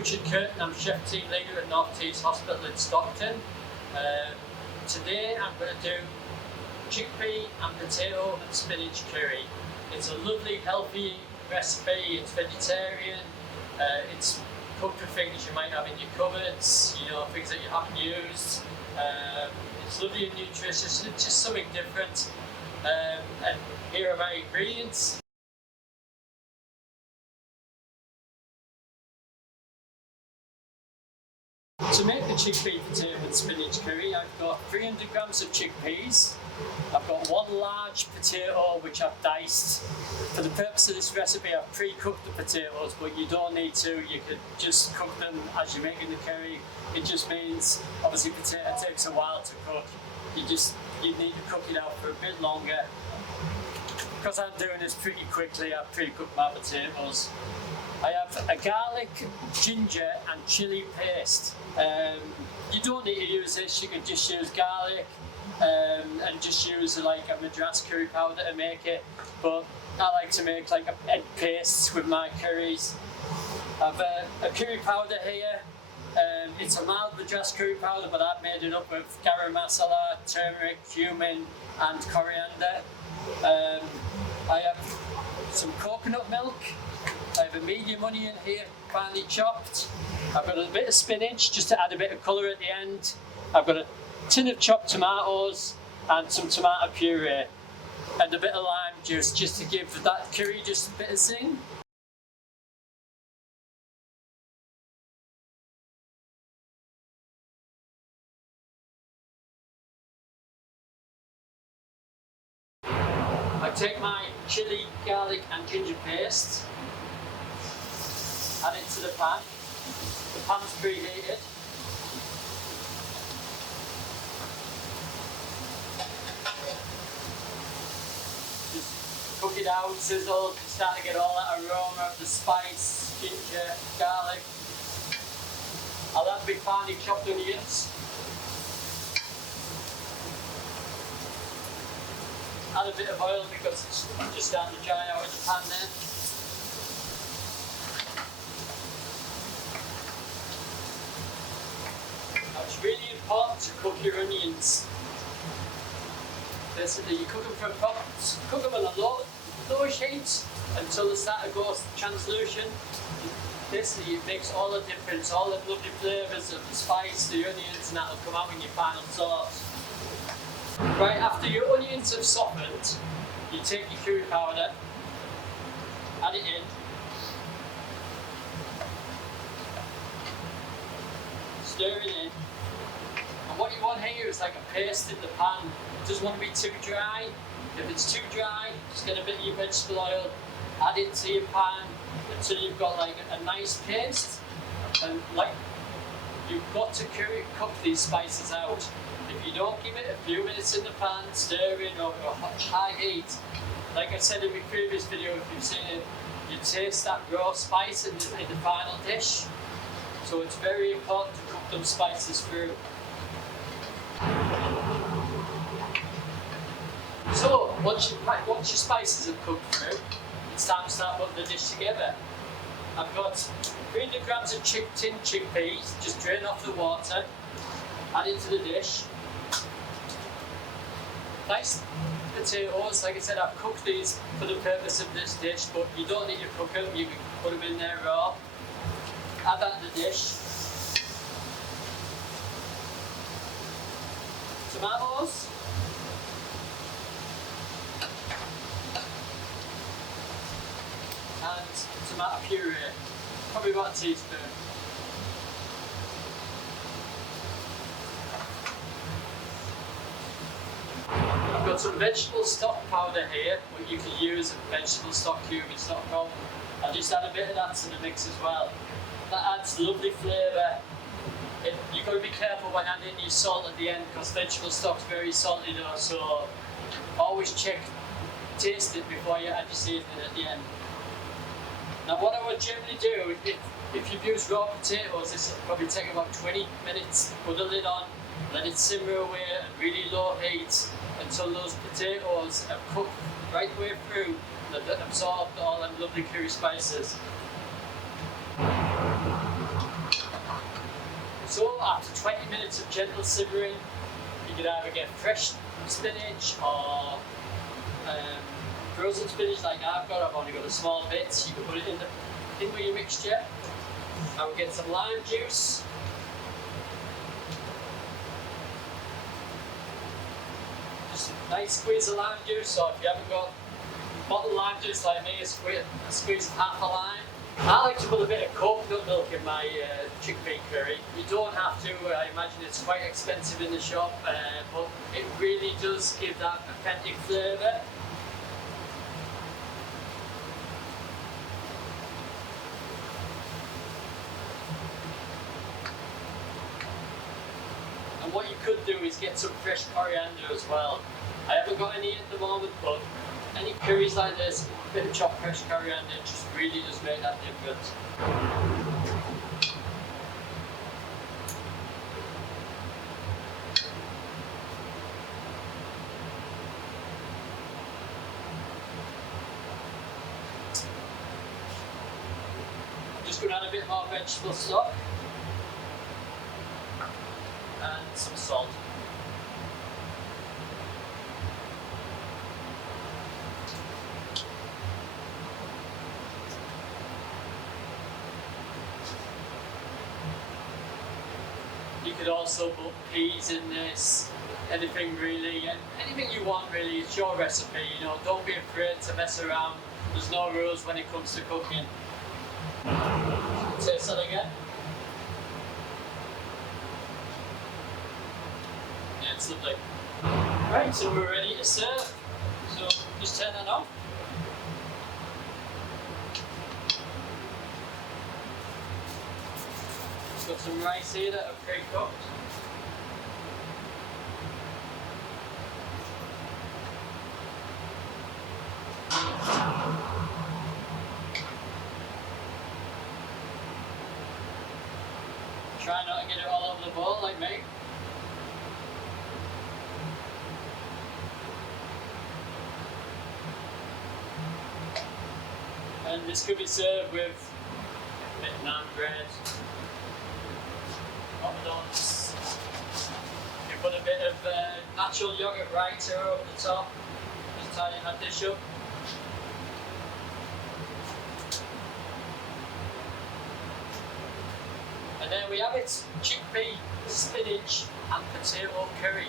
Richard Kirton, I'm chef team leader at North Tees Hospital in Stockton. Today I'm going to do chickpea and potato and spinach curry. It's a lovely, healthy recipe. It's vegetarian. It's cooked with things you might have in your cupboards, you know, things that you haven't used. It's lovely and nutritious. It's just something different. And here are my ingredients. To make the chickpea, potato and spinach curry, I've got 300 grams of chickpeas. I've got one large potato which I've diced. For the purpose of this recipe, I've pre-cooked the potatoes, but you don't need to. You could just cook them as you're making the curry. It just means, obviously, potato takes a while to cook. You need to cook it out for a bit longer. Because I'm doing this pretty quickly, I've pre-cooked my potatoes. I have a garlic, ginger and chilli paste. You don't need to use this, you can just use garlic and just use like a Madras curry powder to make it. But I like to make like a paste with my curries. I've a curry powder here. It's a mild Madras curry powder, but I've made it up with garam masala, turmeric, cumin and coriander. I have some coconut milk. I have a medium onion here, finely chopped. I've got a bit of spinach just to add a bit of colour at the end. I've got a tin of chopped tomatoes and some tomato puree and a bit of lime juice just to give that curry just a bit of zing. I take my chilli, garlic and ginger paste, add it to the pan. The pan's preheated. Just cook it out, sizzle, start to get all that aroma of the spice, ginger, garlic. I'll add my finely chopped onions. Add a bit of oil because it's just starting to dry out in the pan there. Now it's really important to cook your onions. Basically, you cook them cook them on a low heat until they start to go translucent. Basically, it makes all the difference. All the lovely flavours of the spice, the onions, and that will come out in your final sauce. Right, after your onions have softened, you take your curry powder, add it in, stir it in, and what you want here is like a paste in the pan. It doesn't want to be too dry. If it's too dry, just get a bit of your vegetable oil, add it to your pan until you've got like a nice paste. And like, you've got to cook these spices out. If you don't give it a few minutes in the pan, stirring over a high heat, like I said in my previous video, if you've seen it, you taste that raw spice in the final dish. So it's very important to cook them spices through. So once your spices have cooked through, it's time to start putting the dish together. I've got 300 grams of tin chickpeas, just drain off the water, add into the dish. Nice potatoes, like I said, I've cooked these for the purpose of this dish, but you don't need to cook them, you can put them in there raw. Add that to the dish. Tomatoes. And tomato puree, probably about a teaspoon. I've got some vegetable stock powder here, but you can use a vegetable stock cube, it's not a problem. I'll just add a bit of that to the mix as well. That adds lovely flavour. You've got to be careful when adding your salt at the end because vegetable stock's very salty though, so always taste it before you add your seasoning at the end. Now what I would generally do, if you've used raw potatoes, this will probably take about 20 minutes. Put the lid on, let it simmer away at really low heat until those potatoes are cooked right the way through, that absorbed all them lovely curry spices. So after 20 minutes of gentle simmering, you can either get fresh spinach or frozen spinach like I've got. I've only got a small bit. You can put it in with your mixture. I will get some lime juice. Just a nice squeeze of lime juice. So if you haven't got bottled lime juice like me, a squeeze of half a lime. I like to put a bit of coconut milk in my chickpea curry. You don't have to. I imagine it's quite expensive in the shop, but it really does give that authentic flavour. And what you could do is get some fresh coriander as well. I haven't got any at the moment, but any curries like this, a bit of chopped fresh coriander just really does make that difference. I'm just going to add a bit more vegetable stock and some salt. You could also put peas in this, anything really, anything you want really, it's your recipe, you know, don't be afraid to mess around, there's no rules when it comes to cooking. Taste that again. Yeah, it's lovely. Right, so we're ready to serve, so just turn that on. Got some rice here that are pre-cooked. Try not to get it all over the bowl like me. And this could be served with a bit of naan bread. Poppadoms. You put a bit of natural yogurt right over the top, just tidying that dish up. And there we have it, chickpea, spinach and potato curry.